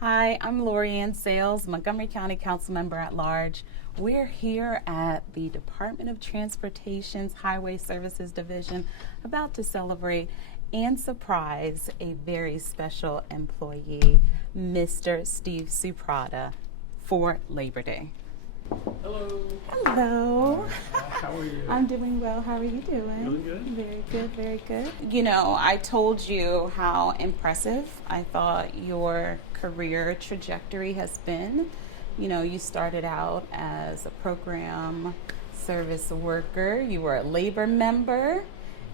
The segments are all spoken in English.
Hi, I'm Laurie-Anne Sales, Montgomery County Council Member at Large. We're here at the Department of Transportation's Highway Services Division, about to celebrate and surprise a very special employee, Mr. Steve Suprata, for Labor Day. Hello. Hello. How are you? I'm doing well. How are you doing? Doing good. Very good, very good. You know, I told you how impressive I thought your career trajectory has been. You know, you started out as a program service worker, you were a labor member,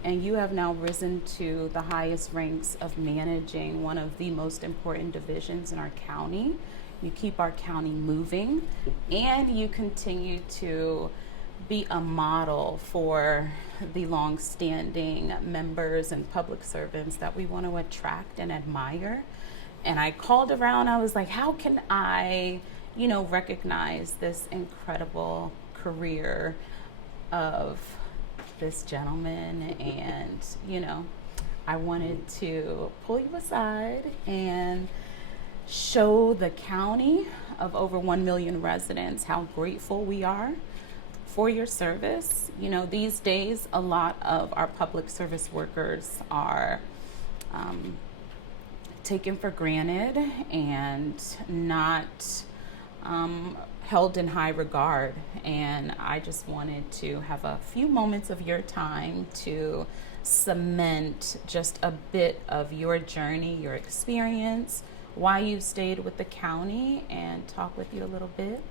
and you have now risen to the highest ranks of managing one of the most important divisions in our county. You keep our county moving, and you continue to be a model for the long-standing members and public servants that we want to attract and admire. And I called around, I was like, how can I, recognize this incredible career of this gentleman? And, I wanted to pull you aside and show the county of over 1 million residents how grateful we are for your service. You know, these days, a lot of our public service workers are taken for granted and not held in high regard. And I just wanted to have a few moments of your time to cement just a bit of your journey, your experience, why you stayed with the county, and talk with you a little bit.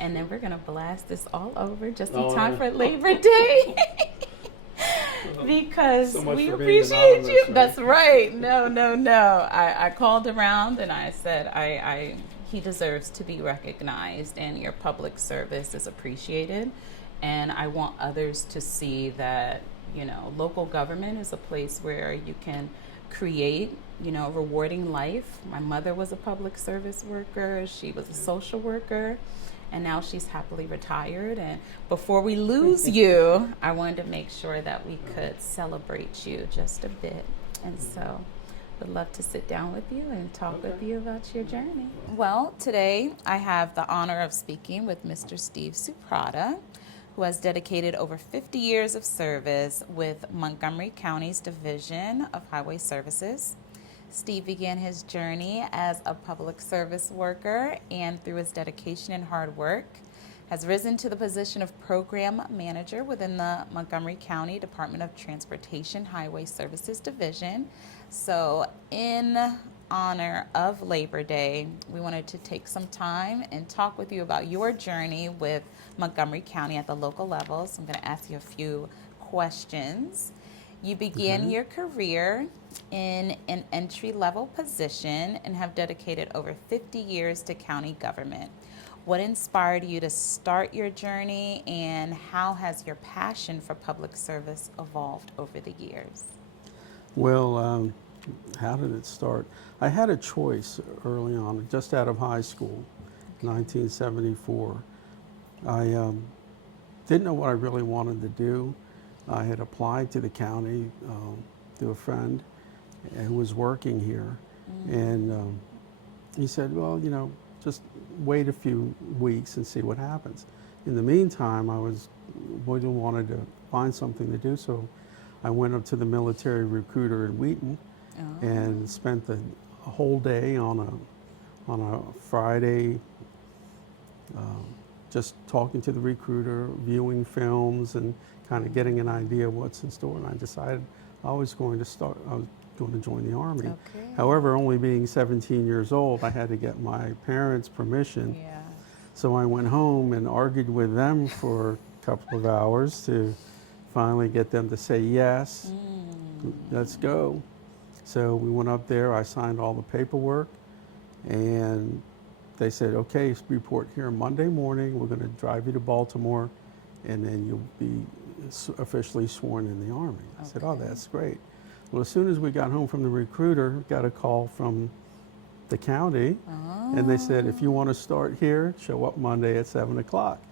And then we're going to blast this all over just in time for Labor Day. Because so we appreciate you. Right? That's right. No. I called around and I said he deserves to be recognized, and your public service is appreciated. And I want others to see that, local government is a place where you can create, a rewarding life. My mother was a public service worker. She was a social worker, and now she's happily retired. And before we lose you, I wanted to make sure that we could celebrate you just a bit. And so would love to sit down with you and talk with you about your journey. Well, today I have the honor of speaking with Mr. Steve Suprata, who has dedicated over 50 years of service with Montgomery County's Division of Highway Services. Steve began his journey as a public service worker, and through his dedication and hard work, has risen to the position of program manager within the Montgomery County Department of Transportation Highway Services Division. So in honor of Labor Day, we wanted to take some time and talk with you about your journey with Montgomery County at the local level. So I'm going to ask you a few questions. You began your career in an entry-level position and have dedicated over 50 years to county government. What inspired you to start your journey, and how has your passion for public service evolved over the years? Well, how did it start? I had a choice early on, just out of high school, 1974. I didn't know what I really wanted to do. I had applied to the county through a friend who was working here, and he said, well, just wait a few weeks and see what happens. In the meantime, I really wanted to find something to do, so I went up to the military recruiter in Wheaton and spent a whole day on a Friday just talking to the recruiter, viewing films, and kind of getting an idea of what's in store. And I decided I was going to join the Army. Okay. However, only being 17 years old, I had to get my parents' permission. Yeah. So I went home and argued with them for a couple of hours to finally get them to say yes, let's go. So we went up there, I signed all the paperwork, and they said, okay, report here Monday morning, we're going to drive you to Baltimore, and then you'll be officially sworn in the Army. I said, oh, that's great. Well, as soon as we got home from the recruiter, got a call from the county, and they said, if you want to start here, show up Monday at 7 o'clock.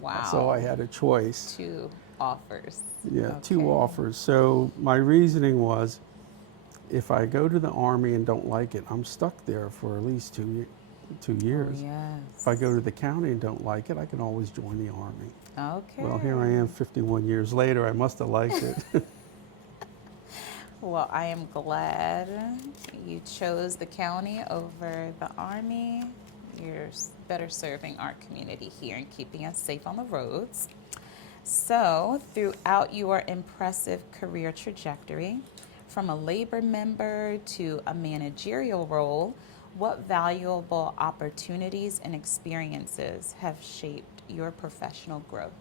Wow. So I had a choice. 2 offers. Yeah, 2 offers. So my reasoning was, if I go to the Army and don't like it, I'm stuck there for at least years. Oh, yes. If I go to the county and don't like it, I can always join the Army. Okay. Well, here I am 51 years later. I must have liked it. Well, I am glad you chose the county over the Army. You're better serving our community here and keeping us safe on the roads. So, throughout your impressive career trajectory, from a labor member to a managerial role, what valuable opportunities and experiences have shaped your professional growth?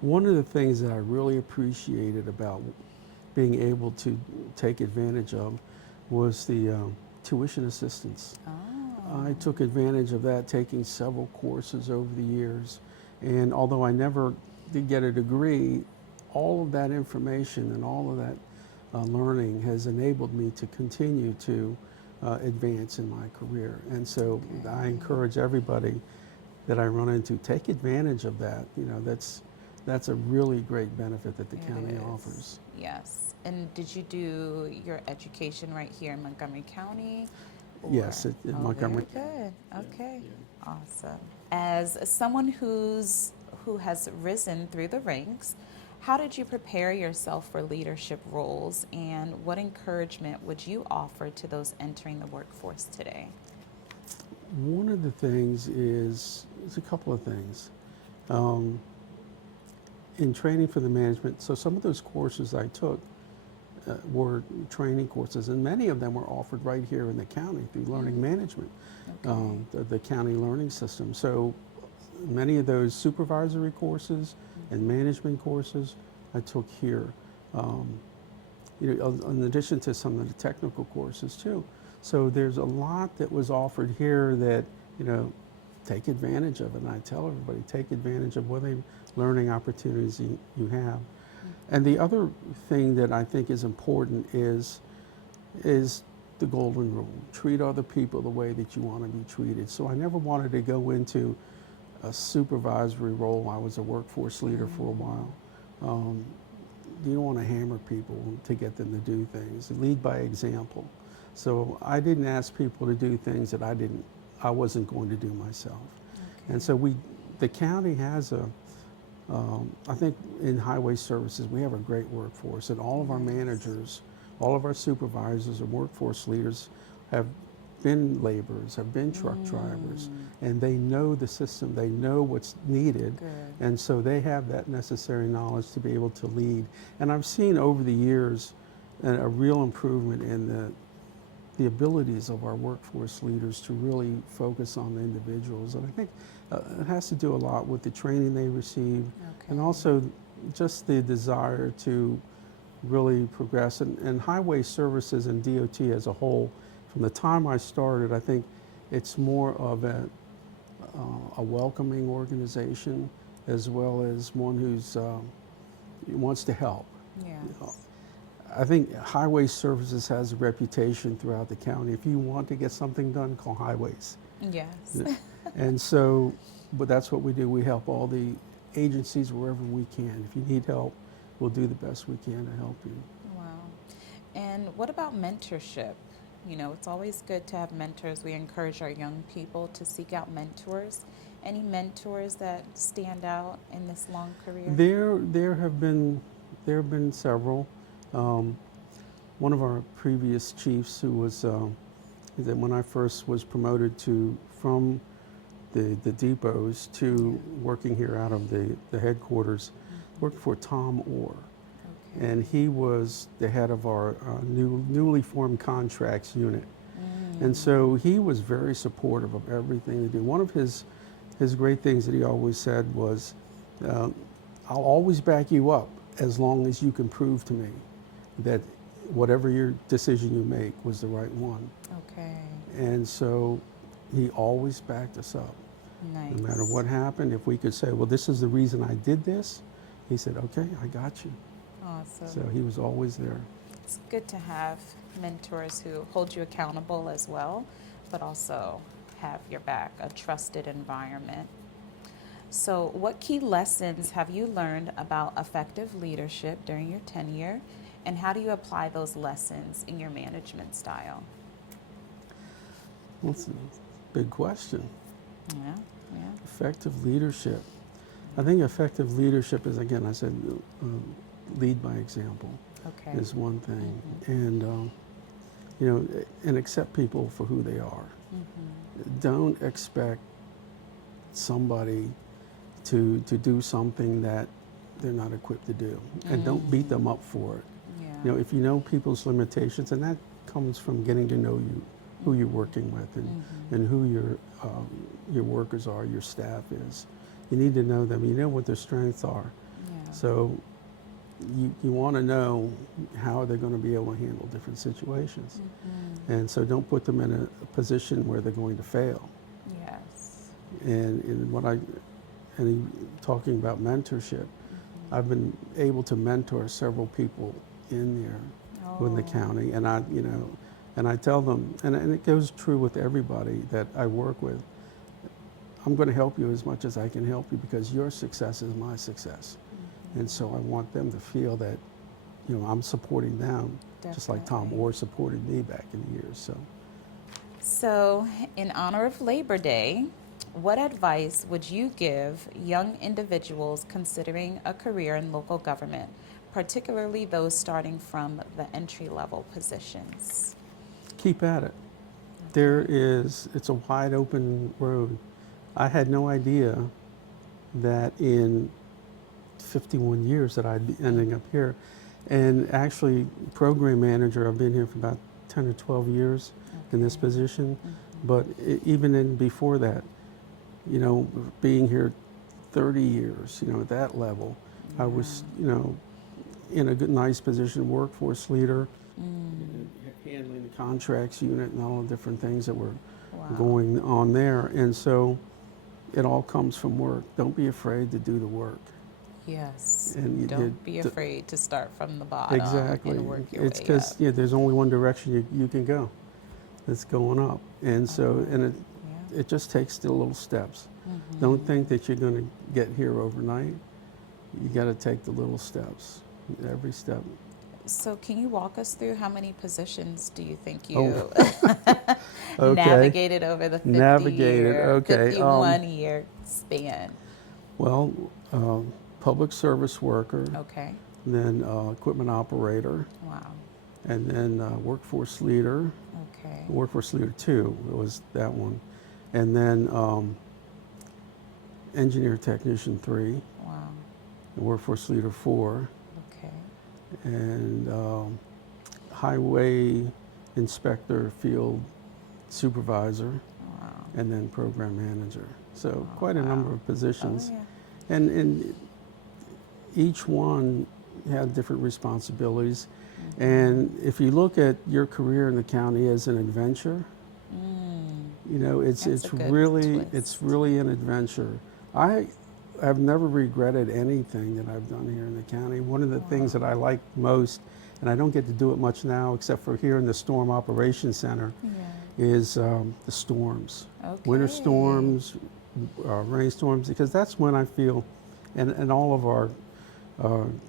One of the things that I really appreciated about being able to take advantage of was the tuition assistance. Oh, I took advantage of that, taking several courses over the years. And although I never did get a degree, all of that information and all of that learning has enabled me to continue to advance in my career. And so I encourage everybody that I run into, take advantage of that. You know, that's a really great benefit that the it county is. offers. Yes. And did you do your education right here in Montgomery County? Yes, Or- in oh, Montgomery. Very good. Okay. Awesome. As someone who has risen through the ranks, how did you prepare yourself for leadership roles, and what encouragement would you offer to those entering the workforce today? One of the things is a couple of things. In training for the management, so some of those courses I took were training courses, and many of them were offered right here in the county through learning management, the county learning system. So many of those supervisory courses and management courses I took here, you know, in addition to some of the technical courses too. So there's a lot that was offered here that, you know, take advantage of it. And I tell everybody, take advantage of what learning opportunities you have. And the other thing that I think is important is the golden rule. Treat other people the way that you want to be treated. So I never wanted to go into a supervisory role. I was a workforce leader for a while. You don't want to hammer people to get them to do things. Lead by example. So I didn't ask people to do things that I wasn't going to do myself. Okay. And so the county has I think in highway services, we have a great workforce, and all of our managers, all of our supervisors and workforce leaders have been laborers, have been truck drivers, and they know the system, they know what's needed, and so they have that necessary knowledge to be able to lead. And I've seen over the years a real improvement in the abilities of our workforce leaders to really focus on the individuals. And I think it has to do a lot with the training they receive, and also just the desire to really progress. And highway services and DOT as a whole, from the time I started, I think it's more of a welcoming organization, as well as one who's wants to help. Yes. You know, I think highway services has a reputation throughout the county. If you want to get something done, call highways. Yes. And so, but that's what we do. We help all the agencies wherever we can. If you need help, we'll do the best we can to help you. Wow. And what about mentorship? You know, it's always good to have mentors. We encourage our young people to seek out mentors. Any mentors that stand out in this long career? There have been several. One of our previous chiefs, who was that when I first was promoted from the depots to working here out of the headquarters, worked for Tom Orr. And he was the head of our newly formed contracts unit. And so he was very supportive of everything we do. One of his great things that he always said was, I'll always back you up as long as you can prove to me that whatever your decision you make was the right one. Okay. And so he always backed us up. Nice. No matter what happened, if we could say, well, this is the reason I did this, he said, okay, I got you. Awesome. So he was always there. It's good to have mentors who hold you accountable as well, but also have your back, a trusted environment. So what key lessons have you learned about effective leadership during your tenure, and how do you apply those lessons in your management style? Well, big question. Yeah, yeah. Effective leadership. I think effective leadership is, again, I said, lead by example Okay. is one thing. Mm-hmm. And, and accept people for who they are. Mm-hmm. Don't expect somebody to do something that they're not equipped to do. And don't beat them up for it. Yeah. If you know people's limitations, and that comes from getting to know you, who you're working with, and who your workers are, your staff is. You need to know them. You know what their strengths are. Yeah. So you want to know how they're going to be able to handle different situations. And so don't put them in a position where they're going to fail. Yes. Talking about mentorship, I've been able to mentor several people in there in the county, and I tell them, and it goes true with everybody that I work with, I'm going to help you as much as I can help you because your success is my success. And so I want them to feel that, I'm supporting them, just like Tom Definitely. Orr supported me back in the years. So, in honor of Labor Day, what advice would you give young individuals considering a career in local government, particularly those starting from the entry-level positions? Keep at it. It's a wide open road. I had no idea that in 51 years that I'd be ending up here. And actually, program manager, I've been here for about 10 or 12 years in this position. But even before that, being here 30 years, at that level, I was, in a good, nice position, workforce leader, handling the contracts unit and all the different things that were going on there. And so it all comes from work. Don't be afraid to do the work. Yes. And Don't be afraid to start from the bottom exactly. and work your It's way because up. there's only one direction you can go. It's going up. And so it just takes the little steps. Don't think that you're going to get here overnight. You got to take the little steps, every step. So can you walk us through how many positions do you think you navigated over the 51-year span? Well, public service worker, Okay. then equipment operator, Wow. and then workforce leader. Okay. Workforce leader 2 was that one, and then engineer technician 3, Wow. and workforce leader 4, Okay. and highway inspector, field supervisor, Wow. and then program manager. So quite a number of positions. Oh, yeah. And each one had different responsibilities. And if you look at your career in the county as an adventure, That's a good it's really an adventure. I have never regretted anything that I've done here in the county. One of the things that I like most, and I don't get to do it much now except for here in the Storm Operations Center, is the storms. Okay. Winter storms, rainstorms, because that's when I feel, and all of our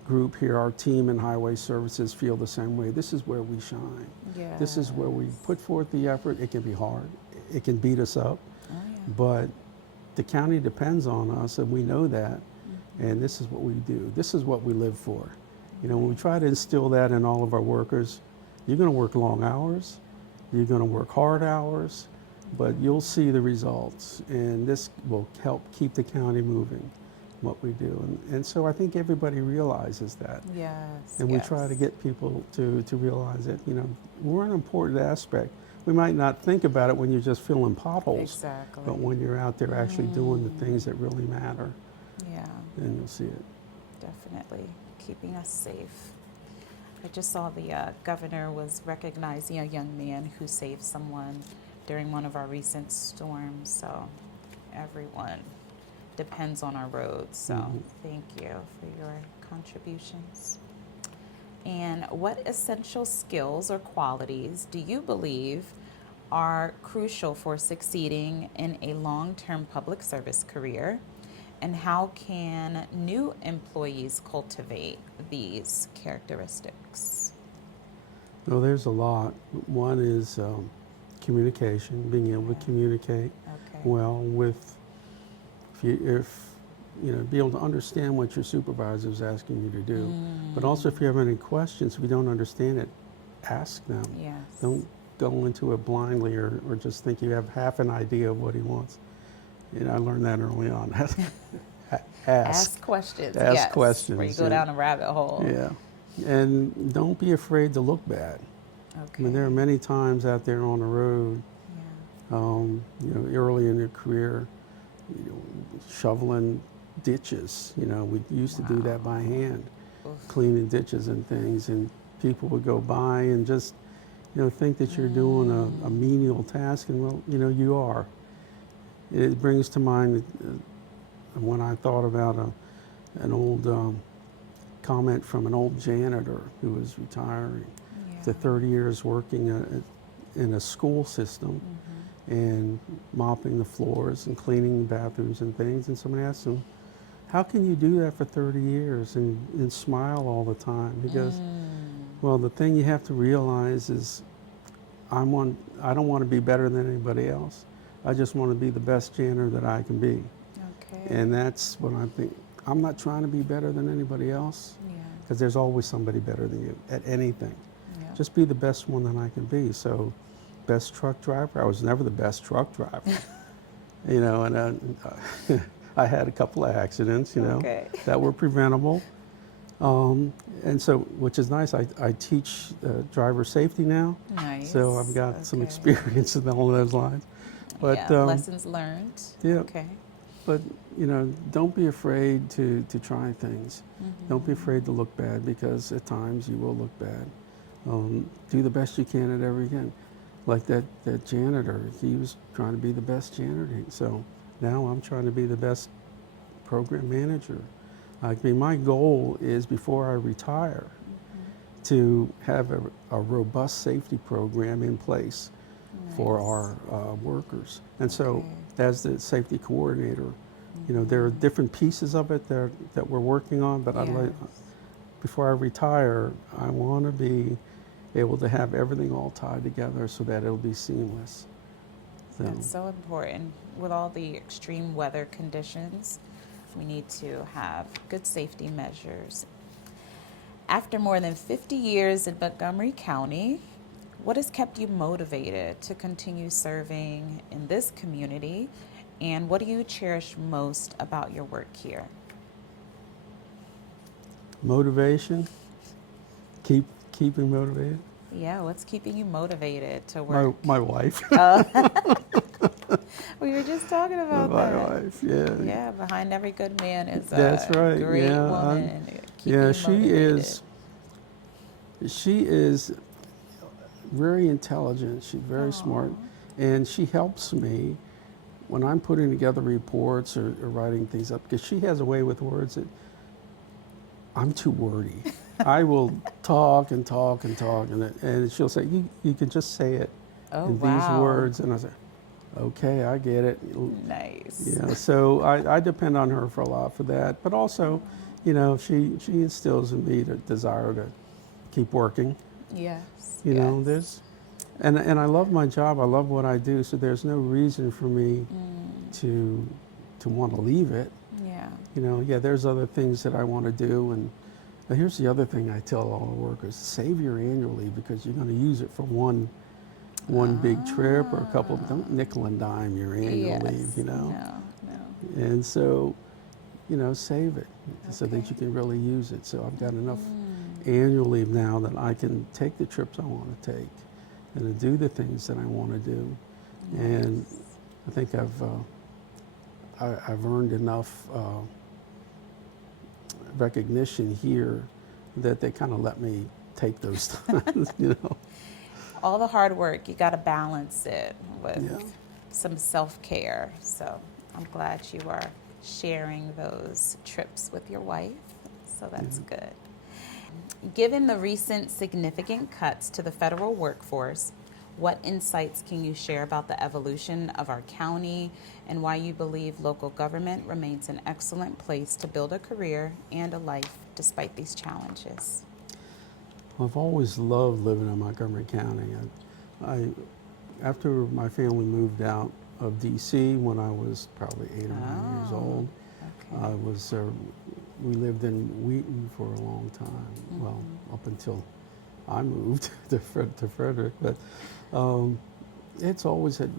group here, our team in highway services feel the same way. This is where we shine. Yes. This is where we put forth the effort. It can be hard. It can beat us up. Oh, yeah. But the county depends on us, and we know that. And this is what we do. This is what we live for. When we try to instill that in all of our workers, you're going to work long hours. You're going to work hard hours. But you'll see the results, and this will help keep the county moving, what we do. And so I think everybody realizes that. Yes. And we try to get people to realize that, we're an important aspect. We might not think about it when you're just filling potholes, Exactly. but when you're out there actually doing the things that really matter, Yeah. then you'll see it. Definitely. Keeping us safe. I just saw the governor was recognizing a young man who saved someone during one of our recent storms. So everyone depends on our roads. So thank you for your contributions. And what essential skills or qualities do you believe are crucial for succeeding in a long-term public service career? And how can new employees cultivate these characteristics? Well, there's a lot. One is communication, being able to communicate well with, if you know, be able to understand what your supervisor is asking you to do. But also, if you have any questions, if you don't understand it, ask them. Yes. Don't go into it blindly or just think you have half an idea of what he wants. You know, I learned that early on. Ask questions. Ask Yes. questions. Where you go down a rabbit hole. Yeah. And don't be afraid to look bad. I mean, there are many times out there on the road, you know, early in your career, you know, shoveling ditches. You know, we used to do that by hand, cleaning ditches and things, and people would go by and just, you know, think that you're doing a menial task, and well, you know, you are. It brings to mind when I thought about an old comment from an old janitor who was retiring after 30 years working in a school system and mopping the floors and cleaning the bathrooms and things, and somebody asked him, how can you do that for 30 years and smile all the time? He goes, well, the thing you have to realize is I don't want to be better than anybody else. I just want to be the best janitor that I can be. And that's what I think. I'm not trying to be better than anybody else, because there's always somebody better than you at anything. Just be the best one that I can be. So, best truck driver, I was never the best truck driver. You know, and I had a couple of accidents, you know, that were preventable. And so, which is nice, I teach driver safety now. So I've got some experience in all those lines. But lessons learned. Yeah. But, you know, don't be afraid to try things. Don't be afraid to look bad, because at times you will look bad. Do the best you can at everything. Like that janitor, he was trying to be the best janitor. So now I'm trying to be the best program manager. I mean, my goal is, before I retire, to have a robust safety program in place for our workers. And so, as the safety coordinator, you know, there are different pieces of it that we're working on, but before I retire, I want to be able to have everything all tied together so that it'll be seamless. So. That's so important. With all the extreme weather conditions, we need to have good safety measures. After more than 50 years in Montgomery County, what has kept you motivated to continue serving in this community, and what do you cherish most about your work here? Motivation? Keeping motivated? Yeah, what's keeping you motivated to work? My wife. We were just talking about my that. My wife, yeah. Yeah, behind every good man is That's a right. great woman. She is very intelligent. She's very smart, and she helps me when I'm putting together reports or writing things up, because she has a way with words that I'm too wordy. I will talk and talk and talk, and she'll say, you can just say it in these words. And I say, okay, I get it. Nice. Yeah, so I depend on her for a lot for that. But also, you know, she instills in me the desire to keep working. Yes. You know, and I love my job. I love what I do. So there's no reason for me to want to leave it. Yeah. You know, there's other things that I want to do. And here's the other thing I tell all the workers: save your annual leave, because you're going to use it for one big trip or a couple. Don't nickel and dime your annual leave. You know. No. And so, you know, save it so that you can really use it. So I've got enough annual leave now that I can take the trips I want to take and to do the things that I want to do. And I think I've earned enough recognition here that they kind of let me take those times, you know. All the hard work, you got to balance it with some self-care. So I'm glad you are sharing those trips with your wife. So that's good. Given the recent significant cuts to the federal workforce, what insights can you share about the evolution of our county and why you believe local government remains an excellent place to build a career and a life despite these challenges? Well, I've always loved living in Montgomery County. after my family moved out of D.C. when I was probably 8 or 9 years old, Okay. I was, we lived in Wheaton for a long time. Well, up until I moved to Frederick, but it's always had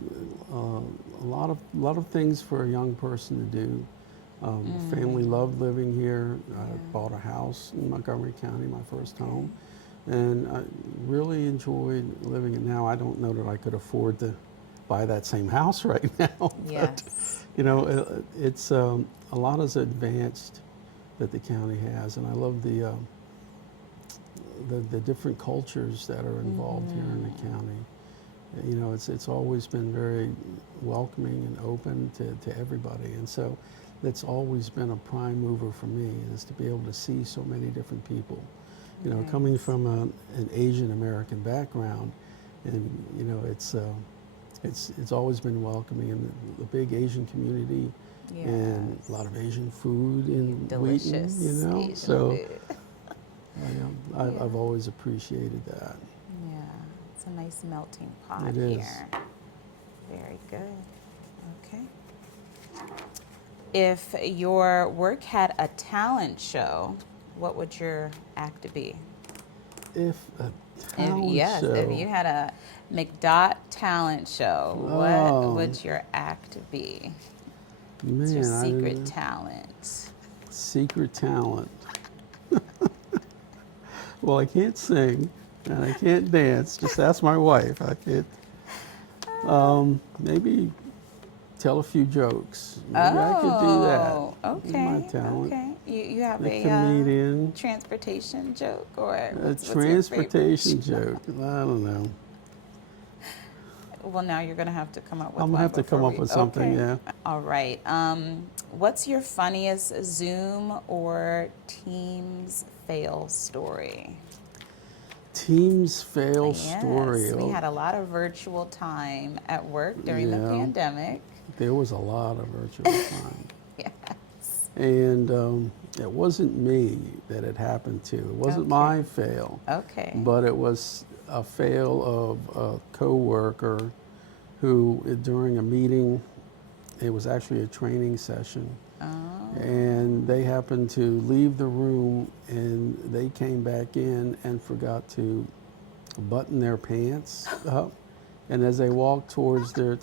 a lot of things for a young person to do. Family loved living here. I bought a house in Montgomery County, my first home, and I really enjoyed living it. Now I don't know that I could afford to buy that same house right now, but Yes. you know, it's a lot is advanced that the county has, and I love the different cultures that are involved here in the county. You know, it's always been very welcoming and open to everybody, and so that's always been a prime mover for me, is to be able to see so many different people. You know, coming from an Asian American background, and you know, it's always been welcoming, and the big Asian community, and a lot of Asian food in Delicious Wheaton, you know. Asian So food. I've always appreciated that. Yeah, it's a nice melting pot It is. here. Very good. Okay. If your work had a talent show, what would your act be? If a talent show, If you had a McDot talent show, what would your act be? What's your secret talent? Secret talent. Well, I can't sing and I can't dance. Just ask my wife. I can't. Maybe tell a few jokes. Maybe I could do that. Okay. My talent. Okay. You have A a comedian. transportation joke, or A what's transportation your favorite joke. I don't know. Well, now you're going to have to come up with one. I'm gonna have to come before up with something. Okay. Yeah. All right. What's your funniest Zoom or Teams fail story? Teams fail story. Yes, we had a lot of virtual time at work during the pandemic. There was a lot of virtual time. Yes. And it wasn't me that it happened to. It wasn't my fail. Okay. But it was a fail of a coworker who, during a meeting, it was actually a training session, and they happened to leave the room, and they came back in and forgot to button their pants up, and as they walked towards their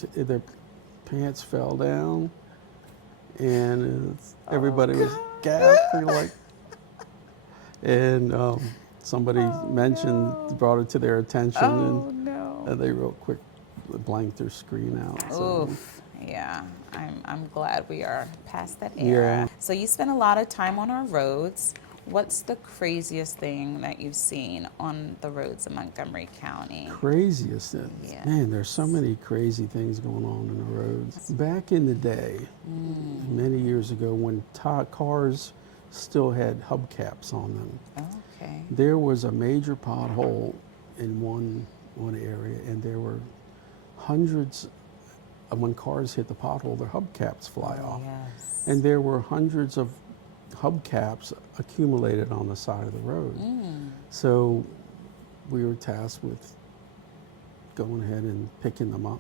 pants fell down, and everybody was gasping like, and somebody brought it to their attention, and they real quick blanked their screen out. So. Oof. Yeah, I'm glad we are past that era. So you spend a lot of time on our roads. What's the craziest thing that you've seen on the roads of Montgomery County? Craziest thing? Yes. Man, there's so many crazy things going on in the roads. Back in the day, many years ago, when cars still had hubcaps on them, Okay. there was a major pothole in one area, and there were hundreds. When cars hit the pothole, their hubcaps fly off. Yes. And there were hundreds of hubcaps accumulated on the side of the road. So we were tasked with going ahead and picking them up.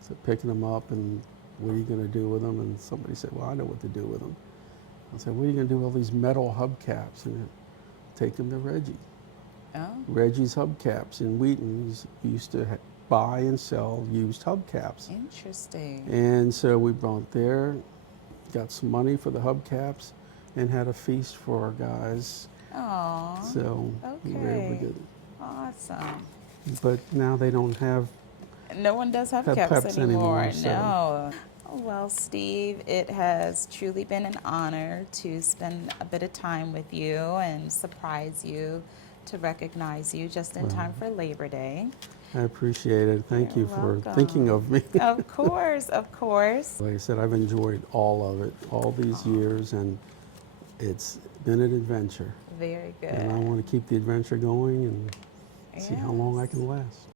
So picking them up, and what are you going to do with them? And somebody said, well, I know what to do with them. I said, what are you going to do with all these metal hubcaps? And take them to Reggie. Reggie's Hubcaps in Wheaton used to buy and sell used hubcaps. Interesting. And so we brought there, got some money for the hubcaps, and had a feast for our guys. Oh. So we were able to get. Awesome. But now they don't have. No one does hubcaps anymore. No. Well, Steve, it has truly been an honor to spend a bit of time with you and surprise you, to recognize you just in time for Labor Day. I appreciate it. Thank you for welcome. thinking of me. Of course, of course. Like I said, I've enjoyed all of it, all these years, and it's been an adventure. Very good. And I want to keep the adventure going and see how long I can last.